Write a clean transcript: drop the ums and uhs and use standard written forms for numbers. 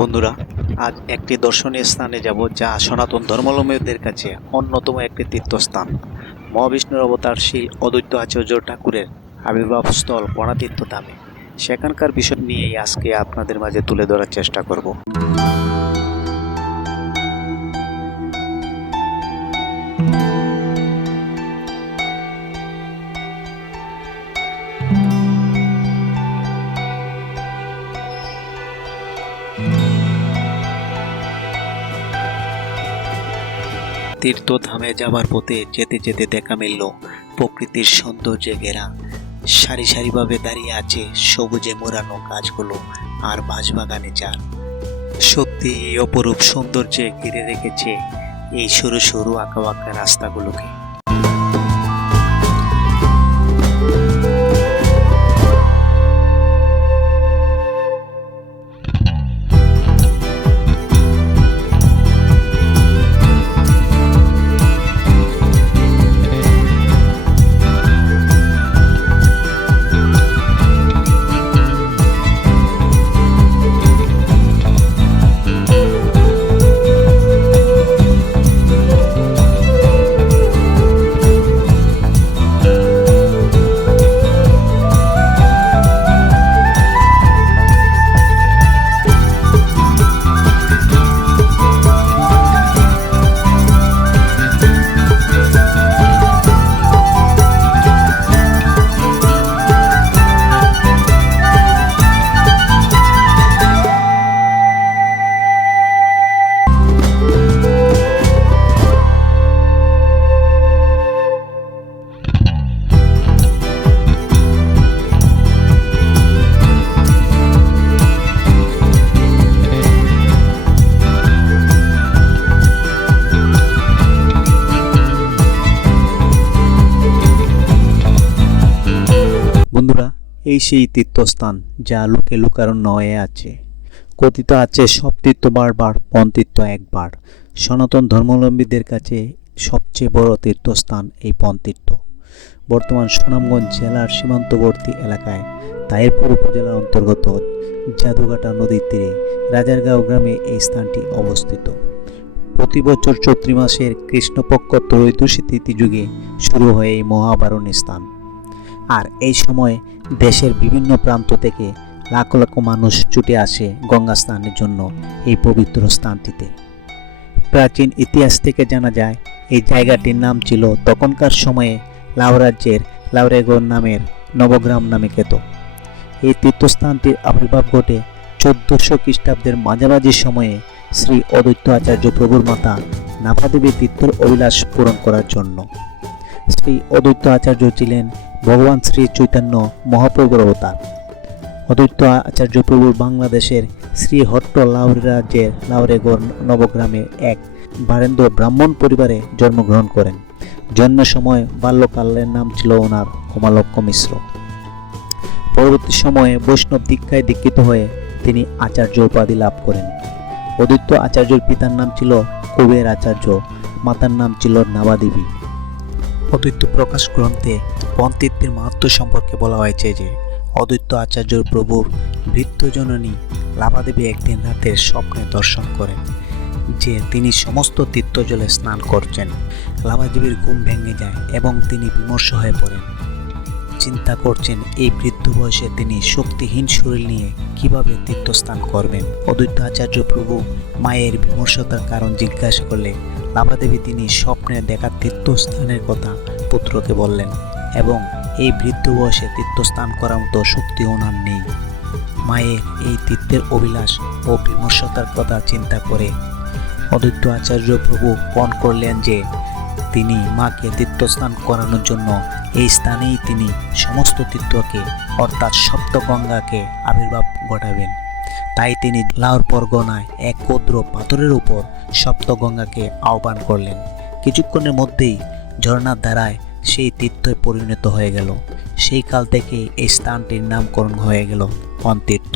বন্ধুরা, আজ একটি দর্শনীয় স্থানে যাব যা সনাতন ধর্মাবলম্বীদের কাছে অন্যতম একটি তীর্থস্থান। মহাবিষ্ণুর অবতার শ্রী অদ্বৈত আচার্য ঠাকুরের আবির্ভাবস্থল বনাতীর্থ ধামে। সেখানকার বিষয় নিয়েই আজকে আপনাদের মাঝে তুলে ধরার চেষ্টা করব। তীর্থধামে যাবার পথে যেতে যেতে দেখা মিলল প্রকৃতির সৌন্দর্যে ঘেরা সারি সারিভাবে দাঁড়িয়ে আছে সবুজে মোড়ানো গাছগুলো আর বাঁশবাগানে চার। সত্যি এই অপরূপ সৌন্দর্যে ঘিরে রেখেছে এই সরু সরু আঁকা বাঁকা রাস্তাগুলোকে। বন্ধুরা, এই সেই তীর্থস্থান যা লোকে লোকারণ্য হয়ে আছে। কথিত আছে সব তীর্থ বারবার, পণ তীর্থ একবার। সনাতন ধর্মাবলম্বীদের কাছে সবচেয়ে বড় তীর্থস্থান এই পণ তীর্থ। বর্তমান সুনামগঞ্জ জেলার সীমান্তবর্তী এলাকায় তাহিরপুর উপজেলার অন্তর্গত জাদুঘাটা নদীর তীরে রাজারগাঁও গ্রামে এই স্থানটি অবস্থিত। প্রতি বছর চৈত্র মাসের কৃষ্ণপক্ষ ত্রয়োদশী তিথি যুগে শুরু হয় এই মহাবারণী স্থান। আর এই সময় দেশের বিভিন্ন প্রান্ত থেকে লাখ লাখ মানুষ ছুটে আসে গঙ্গা স্নানের জন্য এই পবিত্র স্থানটিতে। প্রাচীন ইতিহাস থেকে জানা যায় এই জায়গাটির নাম ছিল তখনকার সময়ে লাউ রাজ্যের লাউরেগড় নামের নবগ্রাম নামে খ্যাত। এই তীর্থস্থানটির আবির্ভাব ঘটে 1400 খ্রিস্টাব্দের মাঝামাঝি সময়ে শ্রী অদ্বৈত আচার্য প্রভুর মাতা নাফাদেবী তীর্থের অভিলাষ পূরণ করার জন্য। শ্রী অদ্বৈত আচার্য ছিলেন ভগবান শ্রী চৈতন্য মহাপ্রভুর অবতার। অদ্বৈত আচার্য প্রভু বাংলাদেশের শ্রীহট্ট লাউরি রাজ্যের লাউরেগড় নবগ্রামে এক বারেন্দ্র ব্রাহ্মণ পরিবারে জন্মগ্রহণ করেন। জন্মের সময় বাল্যকালের নাম ছিল ওনার কমলাক্ষ মিশ্র। পরবর্তী সময়ে বৈষ্ণব দীক্ষায় দীক্ষিত হয়ে তিনি আচার্য উপাধি লাভ করেন। অদ্বৈত আচার্যের পিতার নাম ছিল কুবের আচার্য, মাতার নাম ছিল নাভাদেবী। অদ্বৈত প্রকাশ গ্রন্থে পণ তীর্থের মাহাত্ম্য সম্পর্কে বলা হয়েছে যে অদ্বৈত আচার্য প্রভুর ভৃত্যজননী লাভাদেবী একদিন রাতের স্বপ্নে দর্শন করেন যে তিনি সমস্ত তীর্থজলে স্নান করছেন। লাভাদেবীর ঘুম ভেঙে যায় এবং তিনি বিমর্ষ হয়ে পড়েন। চিন্তা করছেন এই বৃদ্ধ বয়সে তিনি শক্তিহীন শরীর নিয়ে কিভাবে তীর্থস্থান করবেন। অদ্বৈত আচার্য প্রভু মায়ের বিমর্ষতার কারণ জিজ্ঞাসা করলে লাভাদেবী তিনি স্বপ্নে দেখা তীর্থস্থানের কথা পুত্রকে বললেন এবং এই বৃদ্ধ বয়সে তীর্থস্থান করার মতো শক্তি ওনার নেই। মায়ের এই তীর্থের অভিলাষ ও বিমর্ষতার কথা চিন্তা করে অদ্বৈত আচার্য প্রভু পণ করলেন যে তিনি মাকে তীর্থস্নান করানোর জন্য এই স্থানেই তিনি সমস্ত তীর্থকে অর্থাৎ সপ্তগঙ্গাকে আবির্ভাব ঘটাবেন। তাই তিনি লাউর পরগনায় এক ক্ষুদ্র পাথরের উপর সপ্তগঙ্গাকে আহ্বান করলেন। কিছুক্ষণের মধ্যেই ঝর্ণার দ্বারায় সেই তীর্থে পরিণত হয়ে গেল। সেই কাল থেকে এই স্থানটির নামকরণ হয়ে গেল পণ তীর্থ।